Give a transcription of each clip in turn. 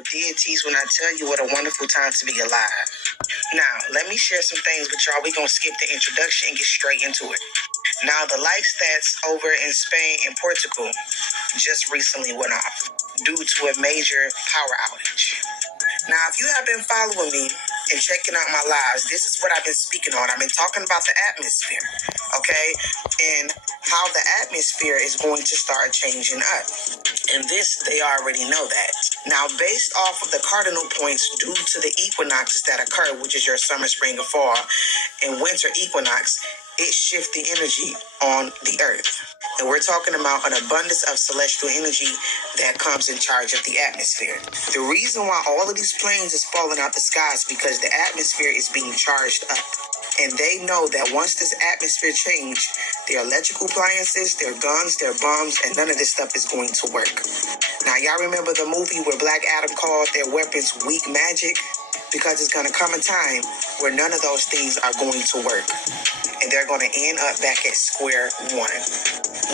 your deities when I tell you what a wonderful time to be alive. Now, let me share some things with y'all. We're going to skip the introduction and get straight into it. Now, the life stats over in Spain and Portugal just recently went off due to a major power outage. Now, if you have been following me and checking out my lives, this is what I've been speaking on. I've been talking about the atmosphere, okay? And how the atmosphere is going to start changing up. And this, they already know that. Now, based off of the cardinal points due to the equinoxes that occur, which is your summer, spring, and fall, and winter equinox, it shifts the energy on the earth. And we're talking about an abundance of celestial energy that comes in charge of the atmosphere. The reason why all of these planes is falling out the sky is because the atmosphere is being charged up. And they know that once this atmosphere change, their electrical appliances, their guns, their bombs, and none of this stuff is going to work. Now, y'all remember the movie where Black Adam called their weapons weak magic? Because it's going to come a time where none of those things are going to work. And they're going to end up back at square one.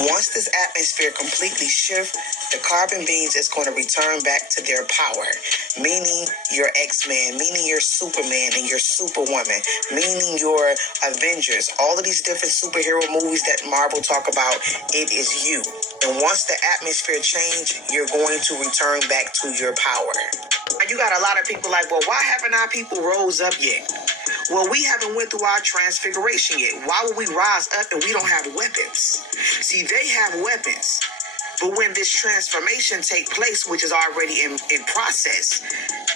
Once this atmosphere completely shifts, the carbon beings is going to return back to their power, meaning your X-Men, meaning your Superman and your Superwoman, meaning your Avengers, all of these different superhero movies that Marvel talk about, it is you. And once the atmosphere change, you're going to return back to your power. And you got a lot of people like, well, why haven't our people rose up yet? Well, we haven't went through our transfiguration yet. Why would we rise up and we don't have weapons? See, they have weapons. But when this transformation take place, which is already in process,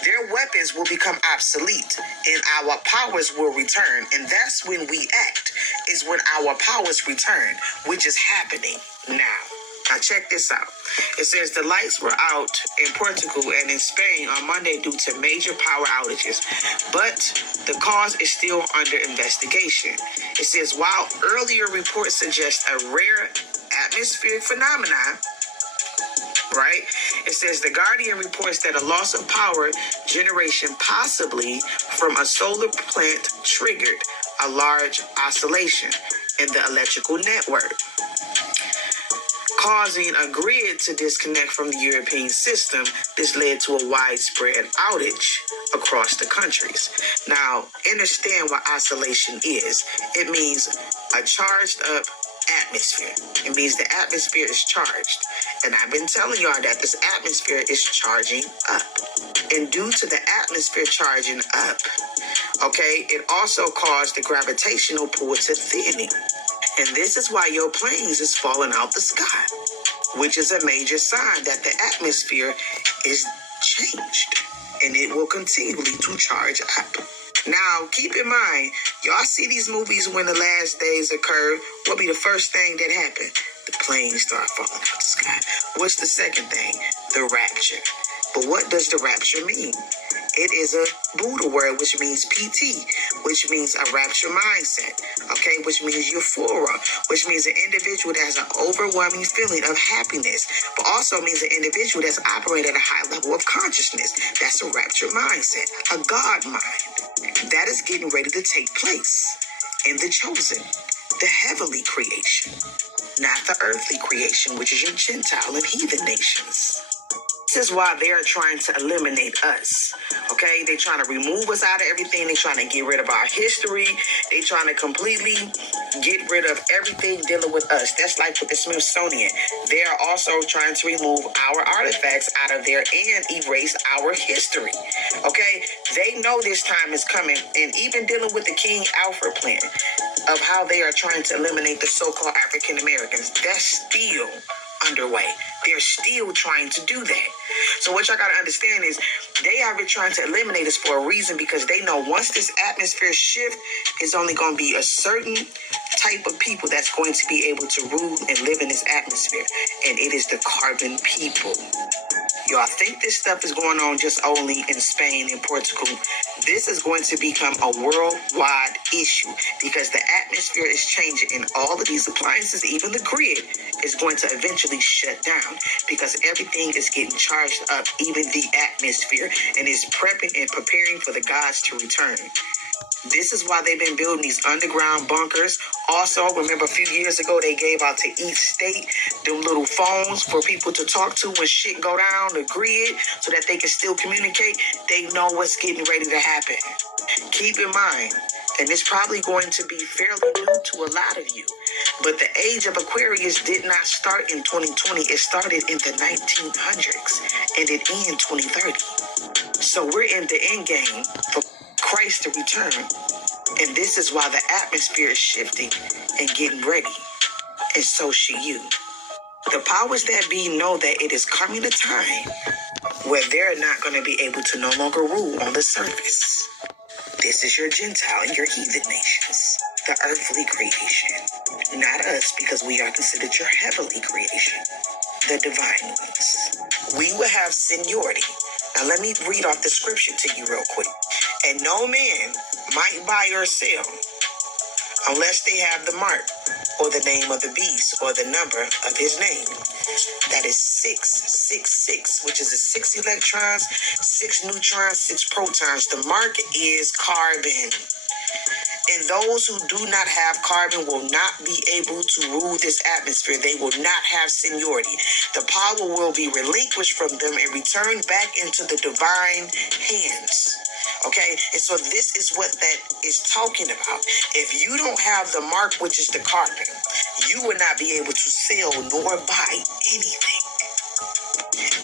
their weapons will become obsolete and our powers will return. And that's when we act, is when our powers return, which is happening now. Now check this out. It says the lights were out in Portugal and in Spain on Monday due to major power outages, but the cause is still under investigation. It says while earlier reports suggest a rare atmospheric phenomenon, right? It says the Guardian reports that a loss of power generation possibly from a solar plant triggered a large oscillation in the electrical network, causing a grid to disconnect from the European system. This led to a widespread outage across the countries. Now, understand what oscillation is. It means a charged up atmosphere. It means the atmosphere is charged. And I've been telling y'all that this atmosphere is charging up. And due to the atmosphere charging up, okay, it also caused the gravitational pull to thinning. And this is why your planes is falling out the sky, which is a major sign that the atmosphere is changed and it will continually to charge up. Now, keep in mind, y'all see these movies when the last days occur, what be the first thing that happened? The planes start falling out the sky. What's the second thing? The rapture. But what does the rapture mean? It is a Buddha word, which means PT, which means a rapture mindset, okay, which means euphoria, which means an individual that has an overwhelming feeling of happiness, but also means an individual that's operating at a high level of consciousness. That's a rapture mindset, a God mind. That is getting ready to take place in the chosen, the heavenly creation, not the earthly creation, which is your Gentile and heathen nations. This is why they're trying to eliminate us, okay? They're trying to remove us out of everything. They're trying to get rid of our history. They're trying to completely get rid of everything dealing with us. That's like with the Smithsonian. They're also trying to remove our artifacts out of there and erase our history, okay? They know this time is coming, and even dealing with the King Alfred plan of how they are trying to eliminate the so-called African Americans, that's still underway. They're still trying to do that. So what y'all gotta understand is they have been trying to eliminate us for a reason, because they know once this atmosphere shift, it's only going to be a certain type of people that's going to be able to rule and live in this atmosphere, and it is the carbon people. Y'all think this stuff is going on just only in Spain and Portugal. This is going to become a worldwide issue, because the atmosphere is changing, and all of these appliances, even the grid, is going to eventually shut down, because everything is getting charged up, even the atmosphere, and is prepping and preparing for the gods to return. This is why they've been building these underground bunkers. Also, remember a few years ago, they gave out to each state them little phones for people to talk to when shit go down, the grid, so that they can still communicate. They know what's getting ready to happen. Keep in mind, and it's probably going to be fairly new to a lot of you, but the age of Aquarius did not start in 2020. It started in the 1900s, and it ends 2030. So we're in the end game for Christ to return. And this is why the atmosphere is shifting and getting ready. And so should you. The powers that be know that it is coming a time where they're not going to be able to no longer rule on the surface. This is your Gentile and your heathen nations, the earthly creation. Not us, because we are considered your heavenly creation, the divine ones. We will have seniority. Now let me read off the scripture to you real quick. And no man might buy or sell unless they have the mark or the name of the beast or the number of his name. That is 666, which is 6 electrons, 6 neutrons, 6 protons. The mark is carbon. And those who do not have carbon will not be able to rule this atmosphere. They will not have seniority. The power will be relinquished from them and returned back into the divine hands. Okay, and so this is what that is talking about. If you don't have the mark, which is the carbon, you will not be able to sell nor buy anything.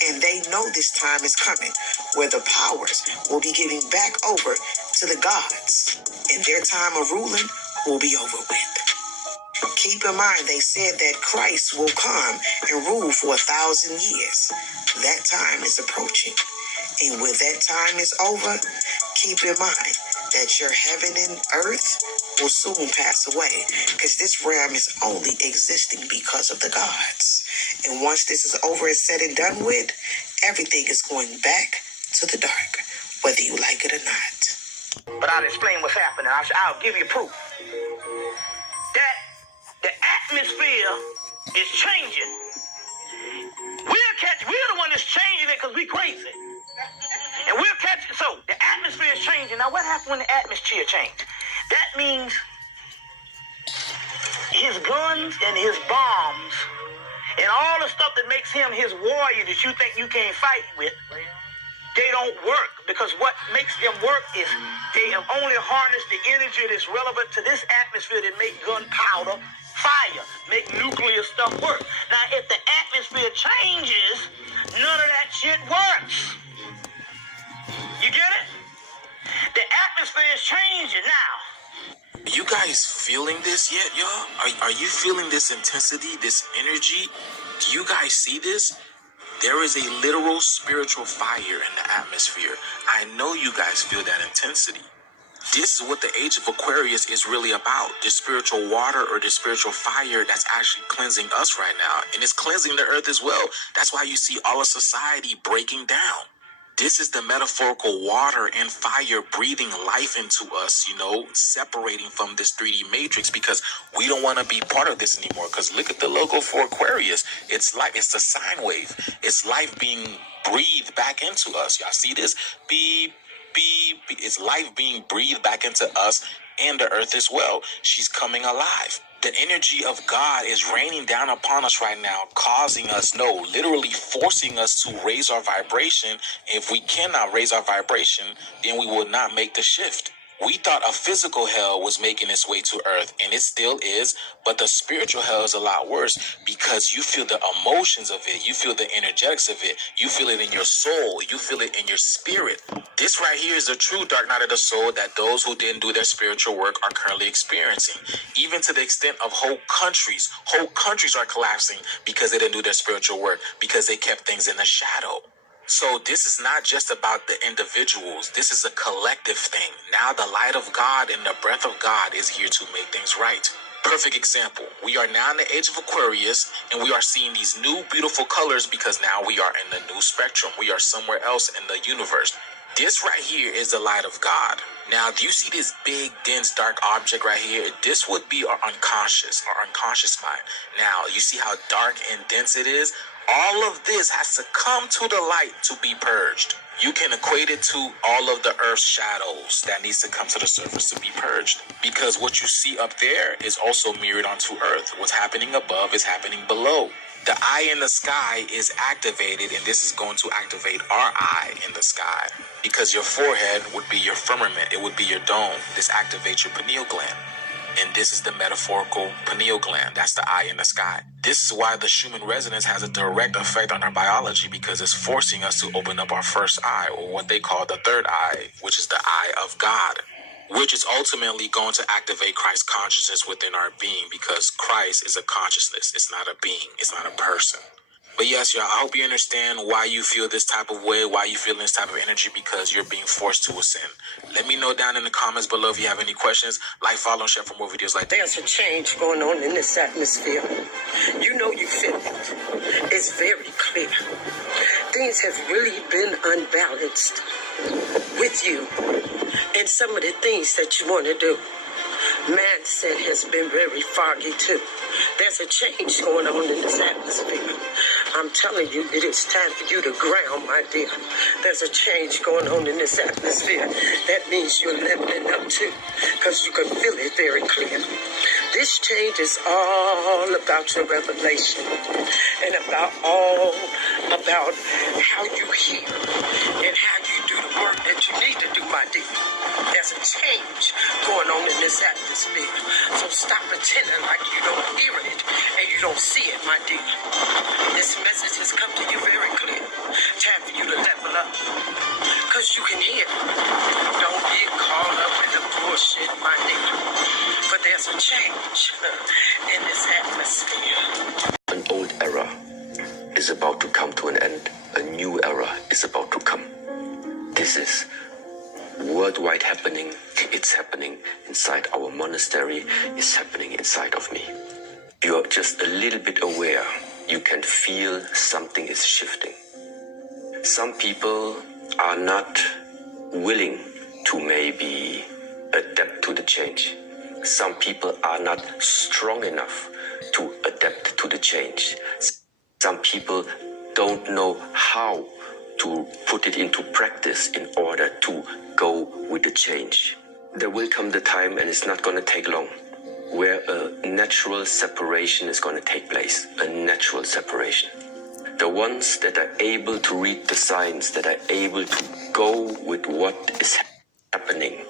And they know this time is coming where the powers will be giving back over to the gods, and their time of ruling will be over with. Keep in mind, they said that Christ will come and rule for 1,000 years. That time is approaching. And when that time is over, keep in mind that your heaven and earth will soon pass away, because this realm is only existing because of the gods. And once this is over and said and done with, everything is going back to the dark, whether you like it or not. But I'll explain what's happening. I'll give you proof. That the atmosphere is changing. We're the one that's changing it because we crazy. And we'll catch it. So the atmosphere is changing. Now what happens when the atmosphere changes? That means his guns and his bombs and all the stuff that makes him his warrior that you think you can't fight with, they don't work, because what makes them work is they have only harnessed the energy that's relevant to this atmosphere that make gunpowder, fire, make nuclear stuff work. Now, if the atmosphere changes, none of that shit works. You get it? The atmosphere is changing now. You guys feeling this yet, y'all? Are you feeling this intensity, this energy? Do you guys see this? There is a literal spiritual fire in the atmosphere. I know you guys feel that intensity. This is what the age of Aquarius is really about. This spiritual water or this spiritual fire that's actually cleansing us right now. And it's cleansing the earth as well. That's why you see all of society breaking down. This is the metaphorical water and fire breathing life into us, separating from this 3D matrix, because we don't want to be part of this anymore. Because look at the logo for Aquarius. It's a sine wave. It's life being breathed back into us. Y'all see this? Beep, beep, beep. It's life being breathed back into us and the earth as well. She's coming alive. The energy of God is raining down upon us right now, causing us, literally forcing us to raise our vibration. If we cannot raise our vibration, then we will not make the shift. We thought a physical hell was making its way to earth, and it still is, but the spiritual hell is a lot worse, because you feel the emotions of it, you feel the energetics of it, you feel it in your soul, you feel it in your spirit. This right here is the true dark night of the soul that those who didn't do their spiritual work are currently experiencing, even to the extent of whole countries are collapsing because they didn't do their spiritual work, because they kept things in the shadow. So this is not just about the individuals. This is a collective thing. Now the light of God and the breath of God is here to make things right. Perfect example. We are now in the age of Aquarius, and we are seeing these new beautiful colors because now we are in the new spectrum. We are somewhere else in the universe. This right here is the light of God. Now, do you see this big, dense, dark object right here? This would be our unconscious mind. Now, you see how dark and dense it is? All of this has to come to the light to be purged. You can equate it to all of the earth's shadows that needs to come to the surface to be purged. Because what you see up there is also mirrored onto earth. What's happening above is happening below. The eye in the sky is activated, and this is going to activate our eye in the sky. Because your forehead would be your firmament, it would be your dome. This activates your pineal gland. And this is the metaphorical pineal gland. That's the eye in the sky. This is why the Schumann resonance has a direct effect on our biology, because it's forcing us to open up our first eye, or what they call the third eye, which is the eye of God, which is ultimately going to activate Christ's consciousness within our being, because Christ is a consciousness. It's not a being. It's not a person. But yes, y'all, I hope you understand why you feel this type of way, why you feel this type of energy, because you're being forced to ascend. Let me know down in the comments below if you have any questions. Like, follow, and share for more videos like this. There's a change going on in this atmosphere. You know you feel it. It's very clear. Things have really been unbalanced with you and some of the things that you want to do. Mindset has been very foggy too. There's a change going on in this atmosphere. I'm telling you, it is time for you to ground, my dear. There's a change going on in this atmosphere. That means you're leveling up too, because you can feel it very clear. This change is all about your revelation and about how you hear and how you do the work that you need to do, my dear. There's a change going on in this atmosphere. So stop pretending like you don't hear it and you don't see it, my dear. This message has come to you very clear. Time for you to level up, because you can hear it. Don't get caught up in the bullshit, my dear. But there's a change in this atmosphere. An old era is about to come to an end. A new era is about to come. This is worldwide happening. It's happening inside our monastery. It's happening inside of me. You're just a little bit aware. You can feel something is shifting. Some people are not willing to maybe adapt to the change. Some people are not strong enough to adapt to the change. Some people don't know how to put it into practice in order to go with the change. There will come the time, and it's not going to take long, where a natural separation is going to take place. A natural separation. The ones that are able to read the signs, that are able to go with what is happening,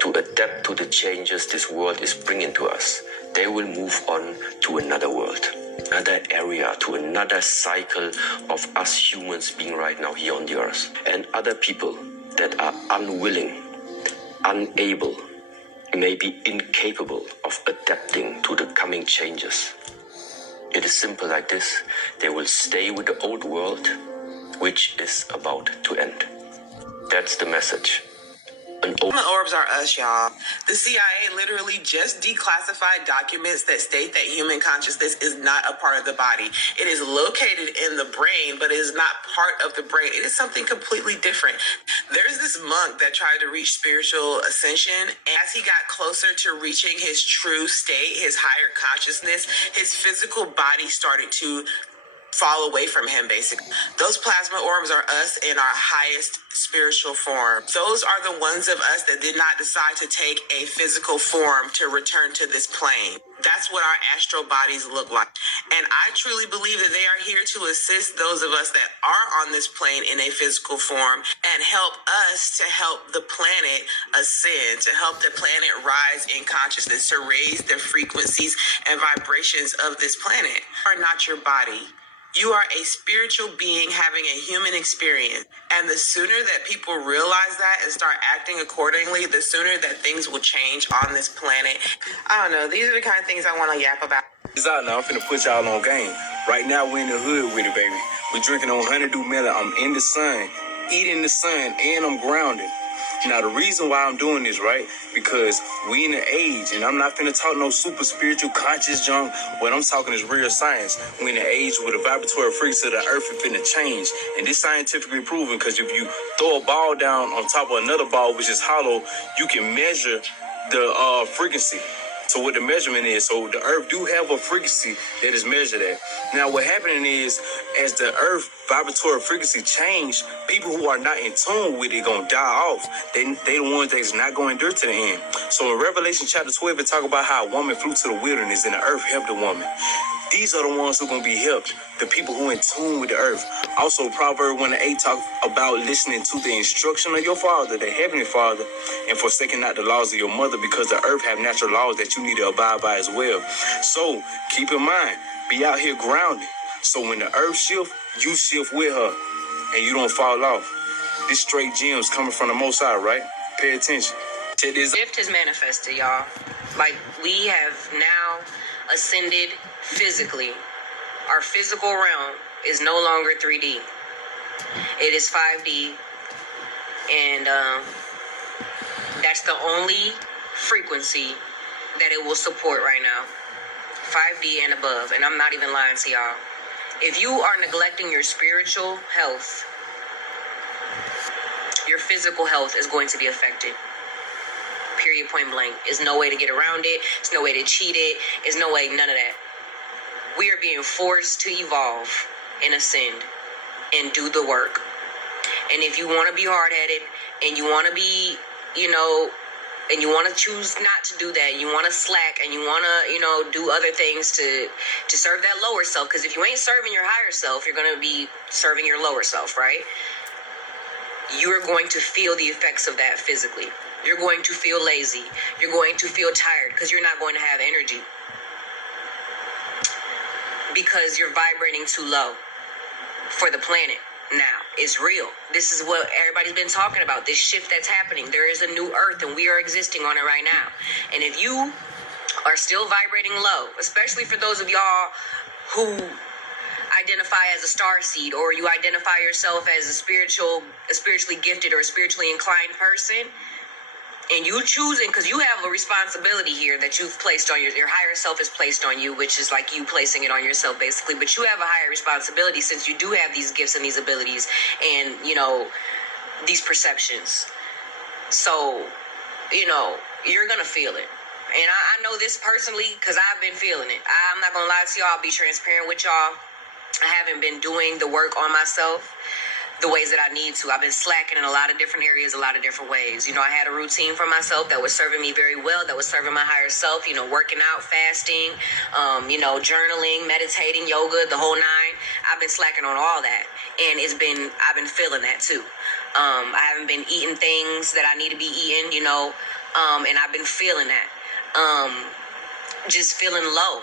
to adapt to the changes this world is bringing to us, they will move on to another world, another area, to another cycle of us humans being right now here on the earth. And other people that are unwilling, unable, maybe incapable of adapting to the coming changes. It is simple like this. They will stay with the old world, which is about to end. That's the message. The orbs are us, y'all. The CIA literally just declassified documents that state that human consciousness is not a part of the body. It is located in the brain, but it is not part of the brain. It is something completely different. There's this monk that tried to reach spiritual ascension. As he got closer to reaching his true state, his higher consciousness, his physical body started to fall away from him, basically. Those plasma orbs are us in our highest spiritual form. Those are the ones of us that did not decide to take a physical form to return to this plane. That's what our astral bodies look like. And I truly believe that they are here to assist those of us that are on this plane in a physical form and help us to help the planet ascend, to help the planet rise in consciousness, to raise the frequencies and vibrations of this planet. You are not your body. You are a spiritual being having a human experience. And the sooner that people realize that and start acting accordingly, the sooner that things will change on this planet. I don't know. These are the kind of things I want to yap about. It's out now. I'm finna put y'all on game. Right now, we're in the hood with it, baby. We're drinking on Honeydew Melon. I'm in the sun, eating the sun, and I'm grounded. Now, the reason why I'm doing this, right, because we in the age, and I'm not finna talk no super spiritual conscious junk. What I'm talking is real science. We in the age where the vibratory frequency of the earth is finna change. And this scientifically proven, because if you throw a ball down on top of another ball, which is hollow, you can measure the frequency. to what the measurement is. So the earth do have a frequency that is measured at. Now what happening is, as the earth vibratory frequency change, people who are not in tune with it gonna die off. They the ones that's not going to endure to the end. So in Revelation chapter 12, it talk about how a woman flew to the wilderness and the earth helped the woman. These are the ones who are going to be helped, the people who are in tune with the earth. Also, Proverbs 1:8 talk about listening to the instruction of your father, the heavenly father, and forsaking not the laws of your mother, because the earth have natural laws that you need to abide by as well. So keep in mind, be out here grounded. So when the earth shift, you shift with her, and you don't fall off. This straight gems coming from the Most High, right? Pay attention. Check this out. Shift has manifested, y'all. Like, we have now ascended physically. Our physical realm is no longer 3D. It is 5D. And that's the only frequency that it will support right now. 5D and above. And I'm not even lying to y'all. If you are neglecting your spiritual health, your physical health is going to be affected. Period, point blank. There's no way to get around it. There's no way to cheat it. There's no way, none of that. We are being forced to evolve and ascend and do the work. And if you want to be hard-headed and you want to be, and you want to choose not to do that, you want to slack and you want to, do other things to serve that lower self. Because if you ain't serving your higher self, you're going to be serving your lower self, right? You're going to feel the effects of that physically. You're going to feel lazy. You're going to feel tired because you're not going to have energy. Because you're vibrating too low for the planet now. It's real. This is what everybody's been talking about, this shift that's happening. There is a new earth and we are existing on it right now. And if you are still vibrating low, especially for those of y'all who identify as a star seed, or you identify yourself as a spiritually gifted or spiritually inclined person, and you choosing, because you have a responsibility here that you've placed on your higher self is placed on you, which is like you placing it on yourself basically, but you have a higher responsibility since you do have these gifts and these abilities and, these perceptions. So, you're going to feel it. And I know this personally because I've been feeling it. I'm not going to lie to y'all. I'll be transparent with y'all. I haven't been doing the work on myself the ways that I need to. I've been slacking in a lot of different areas, a lot of different ways. I had a routine for myself that was serving me very well, that was serving my higher self, working out, fasting, journaling, meditating, yoga, the whole nine. I've been slacking on all that. And I've been feeling that too. I haven't been eating things that I need to be eating, and I've been feeling that. Just feeling low.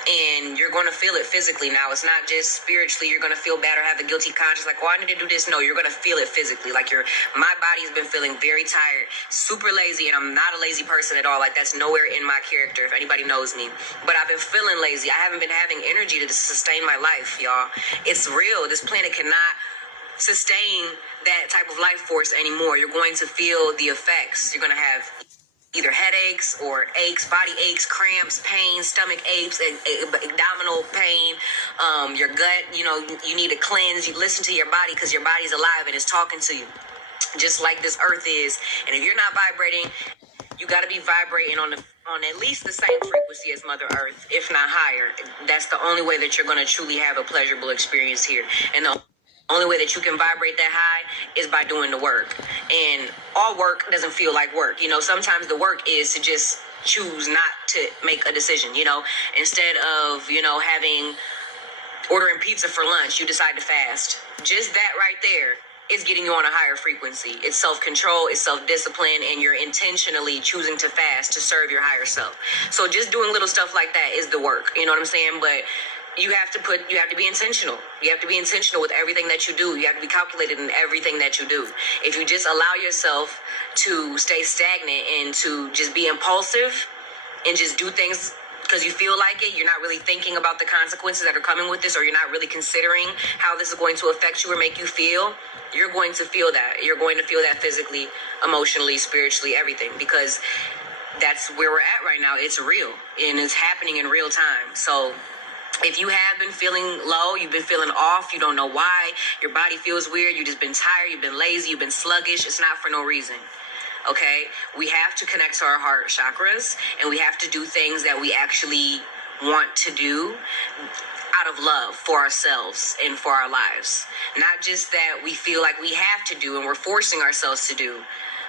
And you're going to feel it physically now. It's not just spiritually. You're going to feel bad or have the guilty conscience like, I need to do this. No, you're going to feel it physically. Like my body's been feeling very tired, super lazy, and I'm not a lazy person at all. Like that's nowhere in my character if anybody knows me. But I've been feeling lazy. I haven't been having energy to sustain my life, y'all. It's real. This planet cannot sustain that type of life force anymore. You're going to feel the effects. You're going to have either headaches or aches, body aches, cramps, pain, stomach aches, abdominal pain, your gut, you need to cleanse. You listen to your body because your body's alive and it's talking to you, just like this earth is. And if you're not vibrating, you got to be vibrating on at least the same frequency as Mother Earth, if not higher. That's the only way that you're going to truly have a pleasurable experience here. And the only way that you can vibrate that high is by doing the work. And all work doesn't feel like work. Sometimes the work is to just choose not to make a decision, instead of, ordering pizza for lunch, you decide to fast. Just that right there is getting you on a higher frequency. It's self-control, it's self-discipline, and you're intentionally choosing to fast to serve your higher self. So just doing little stuff like that is the work. You know what I'm saying? But you have to be intentional. You have to be intentional with everything that you do. You have to be calculated in everything that you do. If you just allow yourself to stay stagnant and to just be impulsive and just do things because you feel like it, you're not really thinking about the consequences that are coming with this, or you're not really considering how this is going to affect you or make you feel, you're going to feel that. You're going to feel that physically, emotionally, spiritually, everything, because that's where we're at right now. It's real and it's happening in real time. So if you have been feeling low, you've been feeling off, you don't know why, your body feels weird, you've just been tired, you've been lazy, you've been sluggish, it's not for no reason. Okay, we have to connect to our heart chakras, and we have to do things that we actually want to do out of love for ourselves and for our lives. Not just that we feel like we have to do and we're forcing ourselves to do,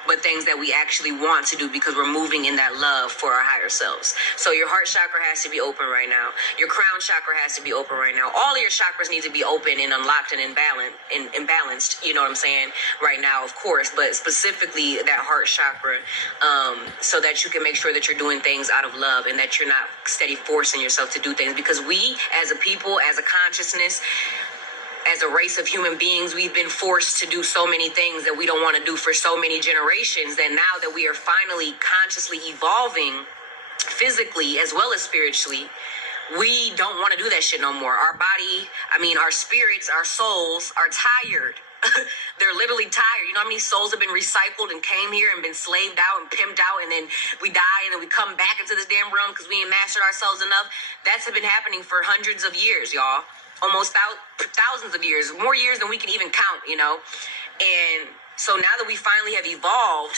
but things that we actually want to do because we're moving in that love for our higher selves. So your heart chakra has to be open right now. Your crown chakra has to be open right now. All of your chakras need to be open and unlocked and imbalanced, you know what I'm saying, right now, of course, but specifically that heart chakra, so that you can make sure that you're doing things out of love and that you're not steady forcing yourself to do things, because we as a people, as a consciousness, as a race of human beings, we've been forced to do so many things that we don't want to do for so many generations, that now that we are finally consciously evolving physically as well as spiritually, we don't want to do that shit no more. Our body, our spirits, our souls are tired. They're literally tired. You know how many souls have been recycled and came here and been slaved out and pimped out, and then we die and then we come back into this damn realm because we ain't mastered ourselves enough? That's been happening for hundreds of years, y'all. Almost thousands of years, more years than we can even count, you know? And so now that we finally have evolved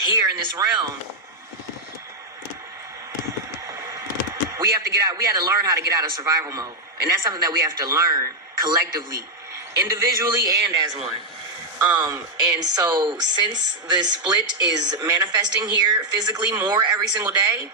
here in this realm, we have to get out. We had to learn how to get out of survival mode. And that's something that we have to learn collectively, individually, and as one. And so since the split is manifesting here physically more every single day,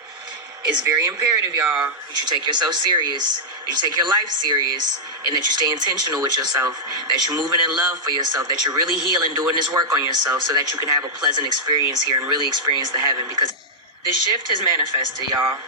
it's very imperative, y'all, that you take yourself serious, that you take your life serious, and that you stay intentional with yourself, that you're moving in love for yourself, that you're really healing, doing this work on yourself so that you can have a pleasant experience here and really experience the heaven, because this shift has manifested, y'all.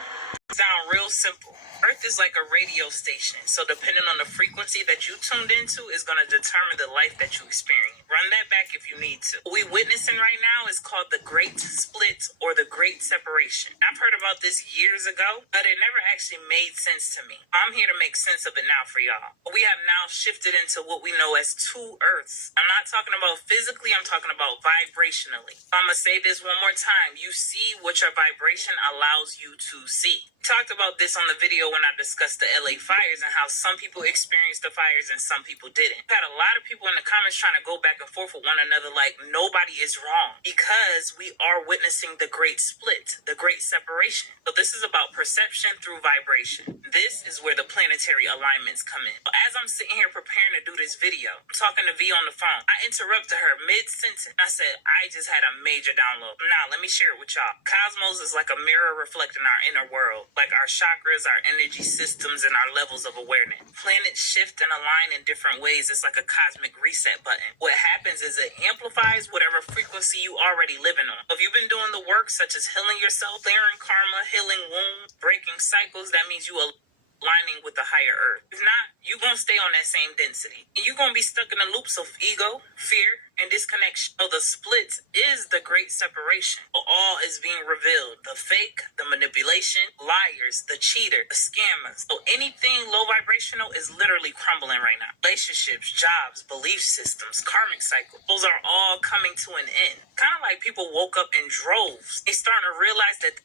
Sound real simple. Earth is like a radio station, so depending on the frequency that you tuned into is going to determine the life that you experience. Run that back if you need to. What we're witnessing right now is called the Great Split or the Great Separation. I've heard about this years ago, but it never actually made sense to me. I'm here to make sense of it now for y'all. We have now shifted into what we know as two Earths. I'm not talking about physically, I'm talking about vibrationally. I'm going to say this one more time. You see what your vibration allows you to see. Talked about this on the video when I discussed the LA fires and how some people experienced the fires and some people didn't. Had a lot of people in the comments trying to go back and forth with one another like nobody is wrong, because we are witnessing the great split, the great separation. So this is about perception through vibration. This is where the planetary alignments come in. As I'm sitting here preparing to do this video, I'm talking to V on the phone. I interrupted her mid-sentence. I said, I just had a major download. Now, let me share it with y'all. Cosmos is like a mirror reflecting our inner world, like our chakras, our energy systems, and our levels of awareness. Planets shift and align in different ways. It's like a cosmic reset button. What happens is it amplifies whatever frequency you already living on. If you've been doing the work such as healing yourself, clearing karma, healing wounds, breaking cycles, that means you aligning with the higher earth. If not, you're going to stay on that same density. And you're going to be stuck in the loops of ego, fear, and disconnection. So the split is the great separation. All is being revealed. The fake, the manipulation, liars, the cheater, the scammers. So anything low vibrational is literally crumbling right now. Relationships, jobs, belief systems, karmic cycles. Those are all coming to an end. Kind of like people woke up in droves. They starting to realize that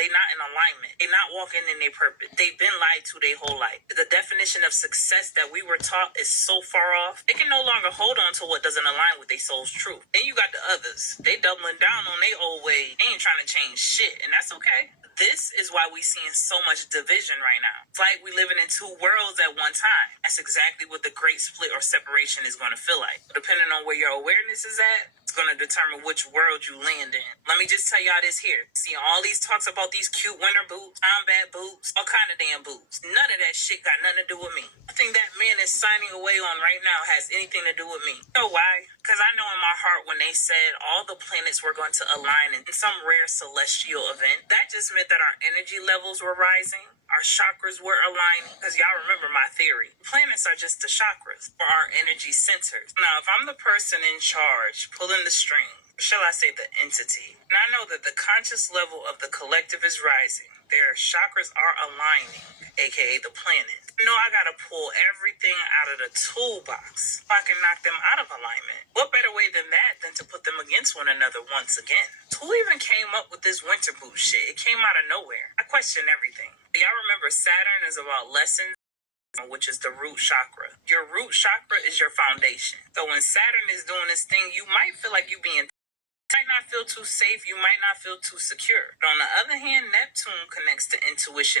they not in alignment. They not walking in their purpose. They've been lied to their whole life. The definition of success that we were taught is so far off. They can no longer hold on to what doesn't align with their soul's truth. Then you got the others. They doubling down on their old way. They ain't trying to change shit, and that's okay. This is why we seeing so much division right now. It's like we living in two worlds at one time. That's exactly what the great split or separation is going to feel like. Depending on where your awareness is at, it's going to determine which world you land in. Let me just tell y'all this here. See all these talks about these cute winter boots, combat boots, all kind of damn boots. None of that shit got nothing to do with me. Nothing that man is signing away on right now has anything to do with me. You know why? Because I know in my heart when they said all the planets were going to align in some rare celestial event, that just meant that our energy levels were rising, our chakras were aligning. Because y'all remember my theory. Planets are just the chakras or our energy centers. Now, if I'm the person in charge, pulling the string, shall I say the entity, and I know that the conscious level of the collective is rising, their chakras are aligning, aka the planet. You know, I gotta pull everything out of the toolbox so I can knock them out of alignment. What better way than that than to put them against one another once again? Who even came up with this winter boot shit? It came out of nowhere. I question everything. Y'all remember Saturn is about lessons, which is the root chakra. Your root chakra is your foundation. So when Saturn is doing this thing, you might feel like you being You might not feel too safe, you might not feel too secure. But on the other hand, Neptune connects to intuition,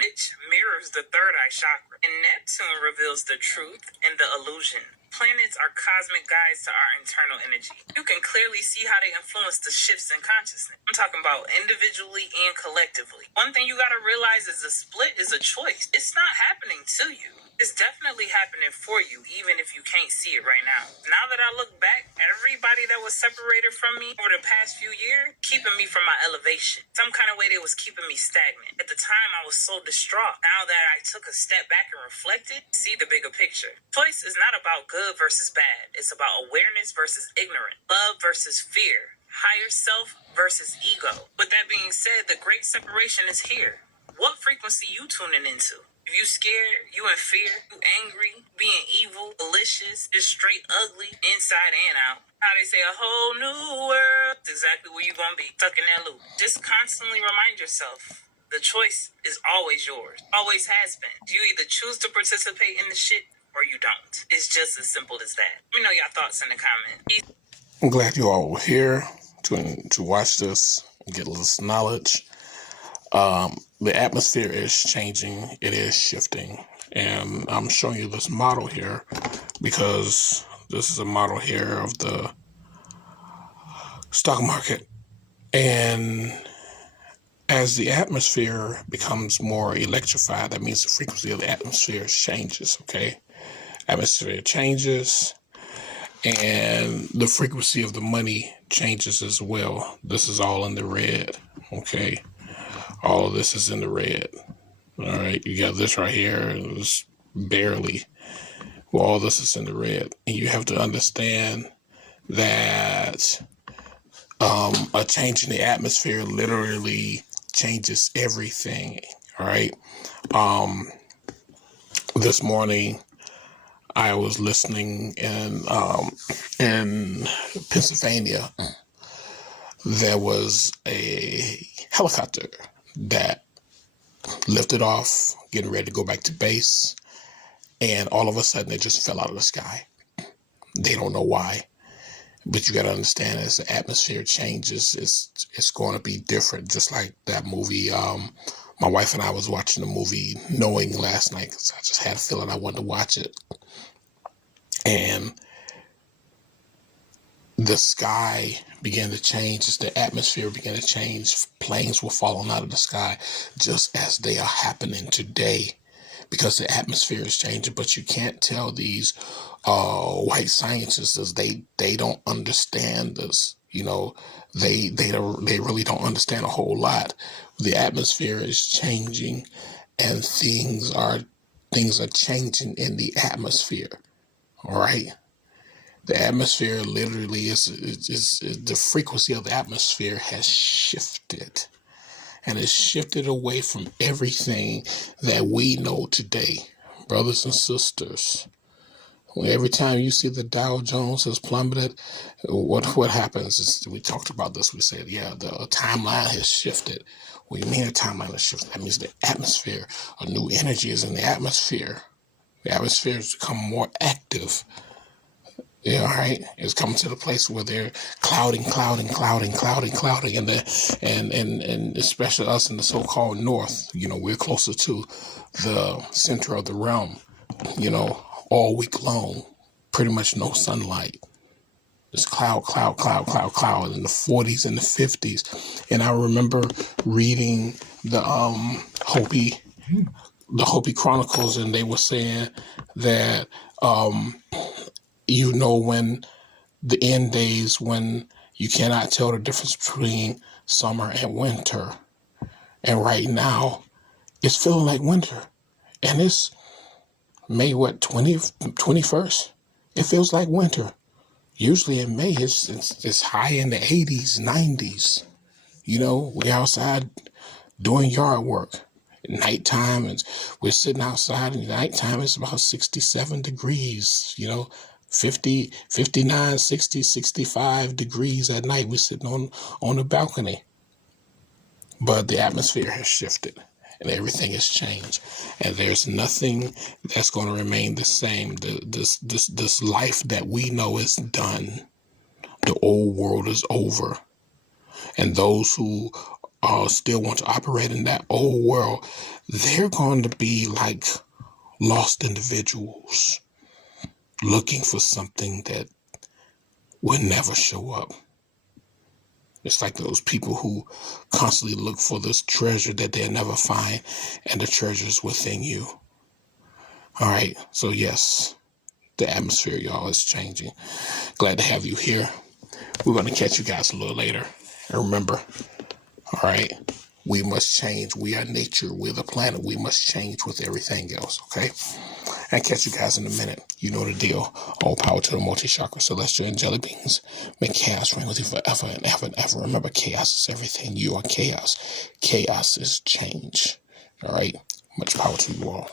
which mirrors the third eye chakra. And Neptune reveals the truth and the illusion. Planets are cosmic guides to our internal energy. You can clearly see how they influence the shifts in consciousness. I'm talking about individually and collectively. One thing you gotta realize is the split is a choice. It's not happening to you. It's definitely happening for you, even if you can't see it right now. Now that I look back, everybody that was separated from me over the past few years, keeping me from my elevation. Some kind of way they was keeping me stagnant. At the time, I was so distraught. Now that I took a step back and reflected, see the bigger picture. Choice is not about good versus bad. It's about awareness versus ignorance, love versus fear, higher self versus ego. With that being said, the great separation is here. What frequency you tuning into? If you scared, you in fear, you angry, being evil, malicious, just straight ugly, inside and out. How they say a whole new world. That's exactly where you gonna be, stuck in that loop. Just constantly remind yourself, the choice is always yours. Always has been. You either choose to participate in the shit or you don't. It's just as simple as that. Let me know your thoughts in the comments. I'm glad you all were here to watch this, get a little knowledge. The atmosphere is changing, it is shifting, and I'm showing you this model here because this is a model here of the stock market. And as the atmosphere becomes more electrified, that means the frequency of the atmosphere changes, okay? Atmosphere changes, and the frequency of the money changes as well. This is all in the red, okay? All of this is in the red. All right, you got this right here. It's barely. Well, all this is in the red. And you have to understand that a change in the atmosphere literally changes everything. All right. This morning, I was listening in Pennsylvania. There was a helicopter that lifted off, getting ready to go back to base, and all of a sudden it just fell out of the sky. They don't know why, but you got to understand, as the atmosphere changes, it's going to be different. Just like that movie, my wife and I was watching the movie Knowing last night because I just had a feeling I wanted to watch it, and the sky began to change, as the atmosphere began to change. Planes were falling out of the sky just as they are happening today because the atmosphere is changing. But you can't tell these white scientists, they don't understand this. You know, they really don't understand a whole lot. The atmosphere is changing, and things are changing in the atmosphere. All right. The atmosphere literally is the frequency of the atmosphere has shifted, and it's shifted away from everything that we know today, brothers and sisters. Every time you see the Dow Jones has plummeted, what happens is, we talked about this. We said, yeah, the timeline has shifted. What do you mean the timeline has shifted? That means the atmosphere, a new energy is in the atmosphere. The atmosphere has become more active. Yeah, right. It's coming to the place where they're clouding, and especially us in the so-called north. You know, we're closer to the center of the realm. You know, all week long, pretty much no sunlight. It's cloud in the 40s and the 50s. And I remember reading the Hopi Chronicles, and they were saying that you know, when the end days, when you cannot tell the difference between summer and winter. And right now, it's feeling like winter. And it's May, 21st? It feels like winter. Usually in May, it's high in the 80s, 90s. You know, we're outside doing yard work. At nighttime, and we're sitting outside, and nighttime it's about 67 degrees, you know, 50, 59, 60, 65 degrees at night. We're sitting on the balcony. But the atmosphere has shifted, and everything has changed. And there's nothing that's going to remain the same. This life that we know is done. The old world is over. And those who still want to operate in that old world, they're going to be like lost individuals looking for something that will never show up. It's like those people who constantly look for this treasure that they'll never find, and the treasure's within you. All right, so yes, the atmosphere, y'all, is changing. Glad to have you here. We're going to catch you guys a little later. And remember, all right, we must change. We are nature. We're the planet. We must change with everything else, okay? And catch you guys in a minute. You know the deal. All power to the multi-chakra, celestial angelic beings. May chaos reign with you forever and ever and ever. Remember, chaos is everything. You are chaos. Chaos is change. All right? Much power to you all.